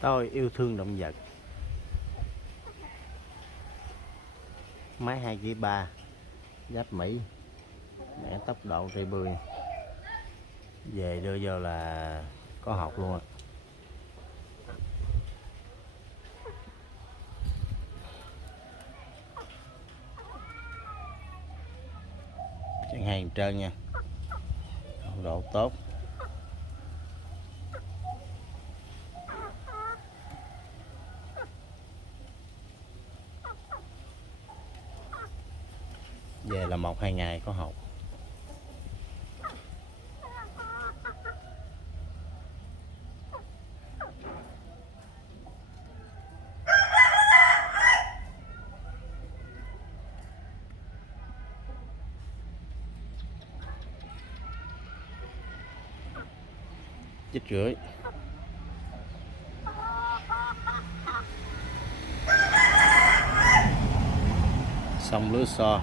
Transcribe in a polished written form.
Tôi yêu thương động vật. Máy 2,3 kg, giáp Mỹ, mẹ tốc độ chạy bươi, về đưa vô là có học luôn á. Chẳng hàng trơn nha, độ tốt. Về là 1-2 ngày có học. Chích rưỡi. Xong lưới xo.